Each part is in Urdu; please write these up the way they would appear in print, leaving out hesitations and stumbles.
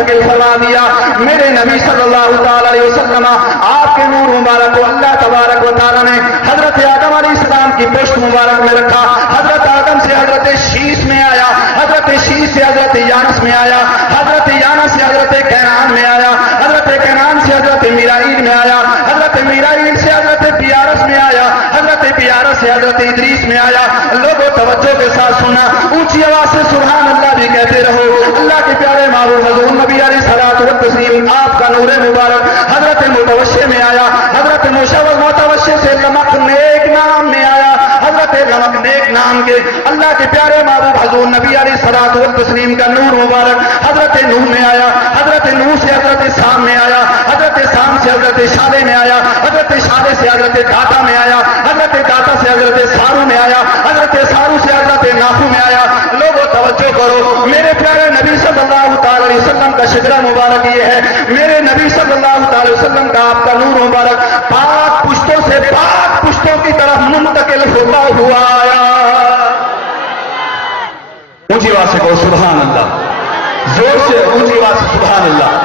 منتقل فرما دیا. میرے نبی صلی اللہ تعالی علیہ وسلم آپ کے نور مبارک کو اللہ تبارک و تعالی نے حضرت آدم علیہ السلام کی پشت مبارک میں رکھا. حضرت آدم سے حضرت شیش میں آیا, حضرت شیش سے حضرت یانس میں آیا, حضرت یانس سے حضرت کینان میں آیا, حضرت کینان سے حضرت میرائیل میں آیا, حضرت میرائیل سے حضرت پیارس میں آیا, حضرت پیارس سے حضرت ادریس میں آیا. لوگوں توجہ کے ساتھ سننا, اونچی آواز سے سبحان اللہ بھی کہتے رہو. اللہ کے پیارے محبوب حضور نبی علیہ الصلوۃ والتسلیم آپ کا نور مبارک حضرت متوشے میں آیا. حضرت متوشے سے لمک نیک نام میں آیا. حضرت لمک نیک نام کے اللہ کے پیارے محبوب حضور نبی علیہ الصلوۃ والتسلیم کا نور مبارک حضرت نوح میں آیا. حضرت نوح سے حضرت سام میں آیا. حضرت سام سے حضرت شالے میں آیا. حضرت شالے سے حضرت داتا میں آیا. حضرت داتا سے حضرت سارو میں آیا. حضرت سارو سے حضرت ناخو میں آیا. لوگوں توجہ کرو, میرے پیارے نبی صلی اللہ تعالی علیہ وسلم کا شجرہ مبارک یہ ہے. میرے نبی صلی اللہ تعالی وسلم کا آپ کا نور مبارک پاک پشتوں سے پاک پشتوں کی طرف منتقل ہوتا ہوا آیا. اونچی آواز سے کہو سبحان اللہ, زور سے اونچی آواز سے سبحان اللہ.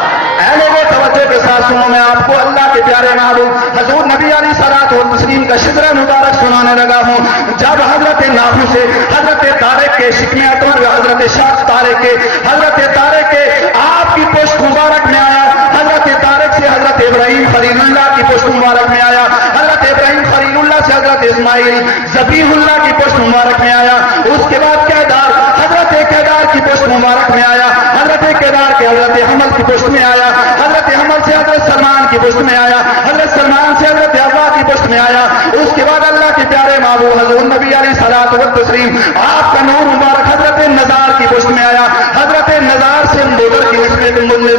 اے لوگوں توجہ کے ساتھ سنو, میں آپ کو اللہ کے پیارے محبوب حضور نبی علیہ الصلوۃ والتسلیم کا شجرہ مبارک سنانے لگا ہوں. جب حضرت ناحو سے حضرت طارق کے شکم اطہر حضرت شاہ طارق کے آپ کی پشت مبارک میں آیا. حضرت طارق سے حضرت ابراہیم خلیل اللہ کی پشت مبارک میں آیا. حضرت ابراہیم خلیل اللہ سے حضرت اسماعیل ذبیح اللہ کی پشت مبارک میں آیا. اس کے بعد کیدار حضرت کیدار کی پشت مبارک میں آیا. حضرت کیدار کے حضرت حمل کی پشت میں آیا. حضرت حمل سے حضرت سلمان کی پشت میں آیا. حضرت سلمان سے حضرت حوا کی پشت میں آیا. اس کے بعد اللہ کے پیارے محبوب حضور نبی علیہ الصلوۃ والتسلیم آپ کا نور مبارک حضرت نزار کی پشت میں آیا. حضرت نزار سے مدر کی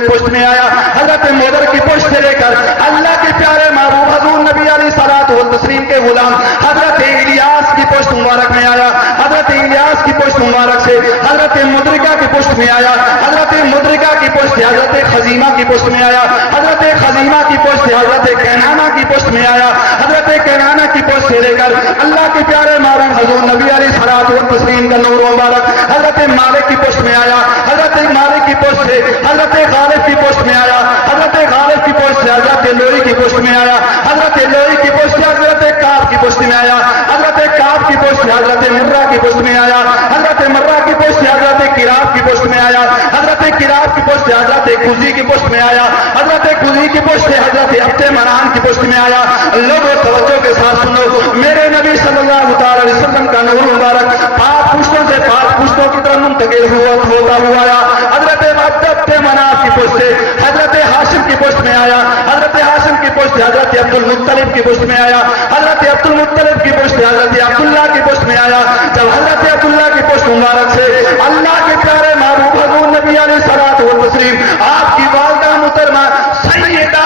پشت میں آیا. حضرت مدر کی پشت سے لے کر اللہ کے پیارے محبوب حضور نبی علیہ الصلوۃ والتسلیم کے غلام حضرت الیاس کی پشت مبارک میں آیا. حضرت الیاس کی پشت مبارک سے حضرت مدرکہ کی پشت میں آیا. حضرت مدرکہ کی پشت سے حضرت خزیمہ کی پشت میں آیا. حضرت خزیمہ کی پشت سے حضرت کینانہ کی پشت میں آیا. حضرت کینانہ کی پشت سے لے کر اللہ کے پیارے محبوب حضور نبی علیہ الصلوۃ والتسلیم کا نور مبارک حضرت مالک کی پشت میں آیا. حضرت مالک کی پشت سے حضرت غالب کی پشت میں آیا. حضرت غالب کی پشت سے حضرت لوئی کی پشت میں آیا. حضرت لوئی کی پشت سے حضرت کعب کی پشت میں آیا. حضرت کعب کی پشت سے حضرت مرہ کی پشت میں آیا. حضرت مرہ کی پشت سے حضرت کلاب کی پشت میں آیا. حضرت کلاب کی پشت سے حضرت کزی کی پشت میں آیا. حضرت کزی کی پشت سے حضرت عبد منان کی پشت میں آیا. لوگوں توجہ کے ساتھ سنو, میرے نبی صلی اللہ تعالی علیہ وسلم کا نور مبارک پاک پشتوں سے پاک پشتوں کی طرف منتقل ہوتا ہوا آیا. حضرت عبد مناف کی پشت سے حضرت ہاشم کی پشت میں آیا. حضرت ہاشم کی پشت سے حضرت عبد المطلب کی پشت میں آیا. حضرت عبد المطلب کی پشت سے حضرت عبداللہ کی پشت میں آیا. جب حضرت عبداللہ کی پشت مبارک سے اللہ کے پیارے محبوب حضور نبی علیہ الصلوۃ والتسلیم آپ کی والدہ محترمہ سیدہ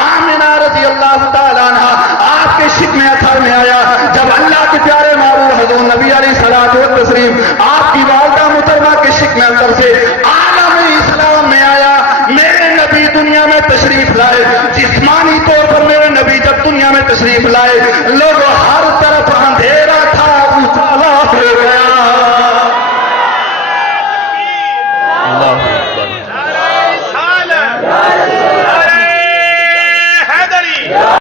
آمنہ رضی اللہ تعالیٰ عنہا آپ کے شکم اطہر میں آیا. جب اللہ کے پیارے محبوب حضور نبی علیہ الصلوۃ والتسلیم آپ کی والدہ محترمہ کے شکم اطہر سے عالم اسلام میں آیا. میرے نبی دنیا میں تشریف لائے, جسمانی طور پر میرے نبی جب دنیا میں تشریف لائے, لوگوں